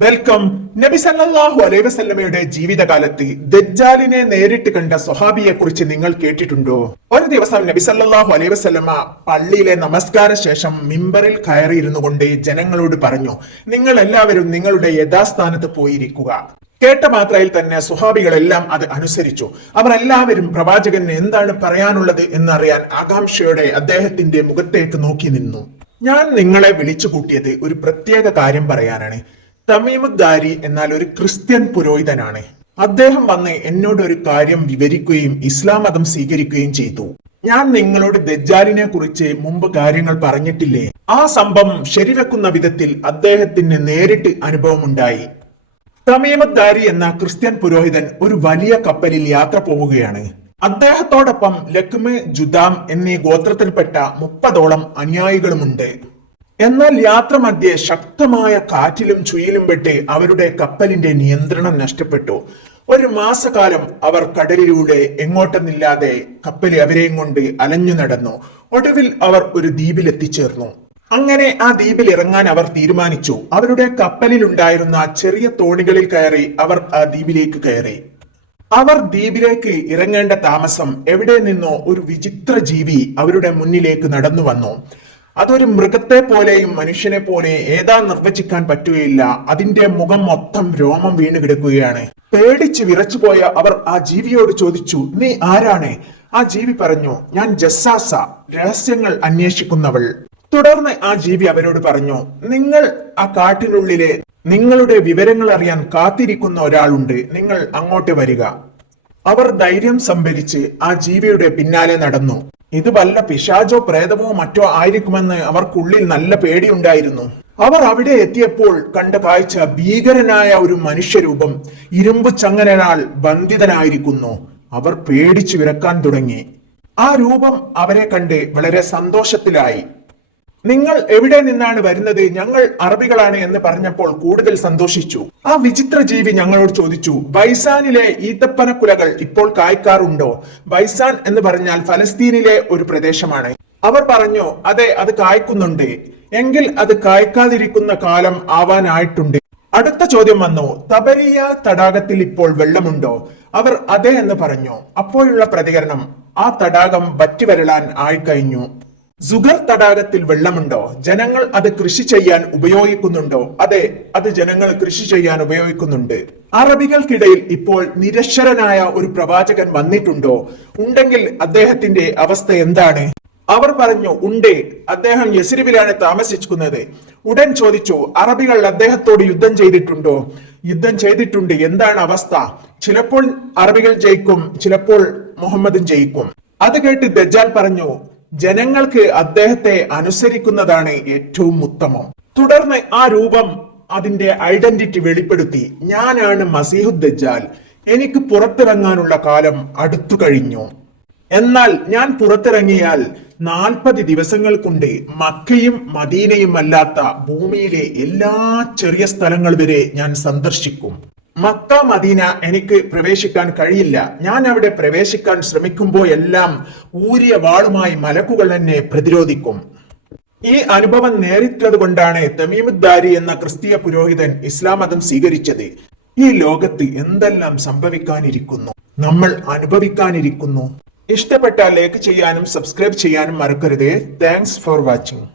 Welcome. നബി സല്ലല്ലാഹു അലൈഹി വസല്ലമയുടെ ജീവിതകാലത്ത് ദജ്ജാലിനെ നേരിട്ട് കണ്ട സ്വഹാബിയെ കുറിച്ച് നിങ്ങൾ കേട്ടിട്ടുണ്ടോ? ഒരു ദിവസം നബി സല്ലല്ലാഹു അലൈഹി വസല്ലമ പള്ളിയിലെ നമസ്കാര ശേഷം മിമ്പറിൽ കയറിയിരുന്നു കൊണ്ട് ജനങ്ങളോട് പറഞ്ഞു, നിങ്ങൾ എല്ലാവരും നിങ്ങളുടെ യഥാസ്ഥാനത്ത് പോയിരിക്കുക. കേട്ട മാത്രയിൽ തന്നെ സ്വഹാബികളെല്ലാം അത് അനുസരിച്ചു. അവർ എല്ലാവരും പ്രവാചകന് എന്താണ് പറയാനുള്ളത് എന്നറിയാൻ ആകാംക്ഷയോടെ അദ്ദേഹത്തിന്റെ മുഖത്തേക്ക് നോക്കി നിന്നു. ഞാൻ നിങ്ങളെ വിളിച്ചു കൂട്ടിയത് ഒരു പ്രത്യേക കാര്യം പറയാനാണ്. തമീമുദ്ദാരി എന്നാൽ ഒരു ക്രിസ്ത്യൻ പുരോഹിതനാണ്. അദ്ദേഹം വന്ന് എന്നോട് ഒരു കാര്യം വിവരിക്കുകയും ഇസ്ലാം മതം സ്വീകരിക്കുകയും ചെയ്തു. ഞാൻ നിങ്ങളോട് ദജ്ജാലിനെ കുറിച്ച് മുമ്പ് കാര്യങ്ങൾ പറഞ്ഞിട്ടില്ലേ? ആ സംഭവം ശരിവെക്കുന്ന വിധത്തിൽ അദ്ദേഹത്തിന് നേരിട്ട് അനുഭവമുണ്ടായി. തമീമുദ്ദാരി എന്ന ക്രിസ്ത്യൻ പുരോഹിതൻ ഒരു വലിയ കപ്പലിൽ യാത്ര പോവുകയാണ്. അദ്ദേഹത്തോടൊപ്പം ലക്മ്, ജുദാം എന്നീ ഗോത്രത്തിൽപ്പെട്ട 30ഓളം അനുയായികളുമുണ്ട്. എന്നാൽ യാത്ര മധ്യേ ശക്തമായ കാറ്റിലും ചുഴലിലും പെട്ട് അവരുടെ കപ്പലിന്റെ നിയന്ത്രണം നഷ്ടപ്പെട്ടു. ഒരു മാസക്കാലം അവർ കടലിലൂടെ എങ്ങോട്ടെന്നില്ലാതെ കപ്പൽ അവരെയും കൊണ്ട് അലഞ്ഞു നടന്നു. ഒടുവിൽ അവർ ഒരു ദ്വീപിൽ എത്തിച്ചേർന്നു. അങ്ങനെ ആ ദ്വീപിൽ ഇറങ്ങാൻ അവർ തീരുമാനിച്ചു. അവരുടെ കപ്പലിൽ ഉണ്ടായിരുന്ന ചെറിയ തോണികളിൽ കയറി അവർ ആ ദ്വീപിലേക്ക് കയറി. അവർ ദ്വീപിലേക്ക് ഇറങ്ങേണ്ട താമസം എവിടെ നിന്നോ ഒരു വിചിത്ര ജീവി അവരുടെ മുന്നിലേക്ക് നടന്നു വന്നു. അതൊരു മൃഗത്തെ പോലെയും മനുഷ്യനെ പോലെ ഏതാ നിർവചിക്കാൻ പറ്റുകയില്ല. അതിന്റെ മുഖം മൊത്തം രോമം വീണ് കിടക്കുകയാണ്. പേടിച്ച് വിറച്ചുപോയ അവർ ആ ജീവിയോട് ചോദിച്ചു, നീ ആരാണ്? ആ ജീവി പറഞ്ഞു, ഞാൻ ജസ്സാസ, രഹസ്യങ്ങൾ അന്വേഷിക്കുന്നവൾ. തുടർന്ന് ആ ജീവി അവരോട് പറഞ്ഞു, നിങ്ങൾ ആ കാട്ടിനുള്ളിലെ നിങ്ങളുടെ വിവരങ്ങൾ അറിയാൻ കാത്തിരിക്കുന്ന ഒരാളുണ്ട്, നിങ്ങൾ അങ്ങോട്ട് വരിക. അവർ ധൈര്യം സംഭരിച്ച് ആ ജീവിയുടെ പിന്നാലെ നടന്നു. ഇത് വല്ല പിശാചോ പ്രേതമോ മറ്റോ ആയിരിക്കുമെന്ന് അവർക്കുള്ളിൽ നല്ല പേടിയുണ്ടായിരുന്നു. അവർ അവിടെ എത്തിയപ്പോൾ കണ്ട കാഴ്ച ഭീകരനായ ഒരു മനുഷ്യരൂപം ഇരുമ്പ് ചങ്ങലയാൽ ബന്ധിതനായിരിക്കുന്നു. അവർ പേടിച്ചു വിറക്കാൻ തുടങ്ങി. ആ രൂപം അവരെ കണ്ട് വളരെ സന്തോഷത്തിലായി. നിങ്ങൾ എവിടെ നിന്നാണ് വരുന്നത്? ഞങ്ങൾ അറബികളാണ് എന്ന് പറഞ്ഞപ്പോൾ കൂടുതൽ സന്തോഷിച്ചു. ആ വിചിത്ര ജീവി ഞങ്ങളോട് ചോദിച്ചു, ബൈസാനിലെ ഈത്തപ്പനക്കുലകൾ ഇപ്പോൾ കായ്ക്കാറുണ്ടോ? ബൈസാൻ എന്ന് പറഞ്ഞാൽ ഫലസ്തീനിലെ ഒരു പ്രദേശമാണ്. അവർ പറഞ്ഞു, അതെ, അത് കായ്ക്കുന്നുണ്ട്. എങ്കിൽ അത് കായ്ക്കാതിരിക്കുന്ന കാലം ആവാനായിട്ടുണ്ട്. അടുത്ത ചോദ്യം വന്നു, തബരിയ തടാകത്തിൽ ഇപ്പോൾ വെള്ളമുണ്ടോ? അവർ അതെ എന്ന് പറഞ്ഞു. അപ്പോഴുള്ള പ്രതികരണം, ആ തടാകം വറ്റിവരളാൻ ആയിക്കഴിഞ്ഞു. സുഗർ തടാകത്തിൽ വെള്ളമുണ്ടോ? ജനങ്ങൾ അത് കൃഷി ചെയ്യാൻ ഉപയോഗിക്കുന്നുണ്ടോ? അതെ, അത് ജനങ്ങൾ കൃഷി ചെയ്യാൻ ഉപയോഗിക്കുന്നുണ്ട്. അറബികൾക്കിടയിൽ ഇപ്പോൾ നിരക്ഷരനായ ഒരു പ്രവാചകൻ വന്നിട്ടുണ്ടോ? ഉണ്ടെങ്കിൽ അദ്ദേഹത്തിന്റെ അവസ്ഥ എന്താണ്? അവർ പറഞ്ഞു, ഉണ്ട്, അദ്ദേഹം യസ്രിബിലാണ് താമസിക്കുന്നത്. ഉടൻ ചോദിച്ചു, അറബികൾ അദ്ദേഹത്തോട് യുദ്ധം ചെയ്തിട്ടുണ്ടോ? യുദ്ധം ചെയ്തിട്ടുണ്ട്. എന്താണ് അവസ്ഥ? ചിലപ്പോൾ അറബികൾ ജയിക്കും, ചിലപ്പോൾ മുഹമ്മദും ജയിക്കും. അത് കേട്ട് ദജ്ജാൽ പറഞ്ഞു, ജനങ്ങൾക്ക് അദ്ദേഹത്തെ അനുസരിക്കുന്നതാണ് ഏറ്റവും ഉത്തമം. തുടർന്ന് ആ രൂപം അതിന്റെ ഐഡന്റിറ്റി വെളിപ്പെടുത്തി, ഞാനാണ് മസീഹുദ് ദജ്ജാൽ. എനിക്ക് പുറത്തിറങ്ങാനുള്ള കാലം അടുത്തു കഴിഞ്ഞു. എന്നാൽ ഞാൻ പുറത്തിറങ്ങിയാൽ 40 ദിവസങ്ങൾ കൊണ്ട് മക്കയും മദീനയും അല്ലാത്ത ഭൂമിയിലെ എല്ലാ ചെറിയ സ്ഥലങ്ങൾ വരെ ഞാൻ സന്ദർശിക്കും. മക്ക, മദീന എനിക്ക് പ്രവേശിക്കാൻ കഴിയില്ല. ഞാൻ അവിടെ പ്രവേശിക്കാൻ ശ്രമിക്കുമ്പോഴെല്ലാം ഊരിയ വാളുമായി മലക്കുകൾ എന്നെ പ്രതിരോധിക്കും. ഈ അനുഭവം നേരിട്ടത് കൊണ്ടാണ് തമീമുദ്ദാരി എന്ന ക്രിസ്തീയ പുരോഹിതൻ ഇസ്ലാം മതം സ്വീകരിച്ചത്. ഈ ലോകത്ത് എന്തെല്ലാം സംഭവിക്കാനിരിക്കുന്നു, നമ്മൾ അനുഭവിക്കാനിരിക്കുന്നു. ഇഷ്ടപ്പെട്ടാൽ ലൈക്ക് ചെയ്യാനും സബ്സ്ക്രൈബ് ചെയ്യാനും മറക്കരുത്. Thanks for watching.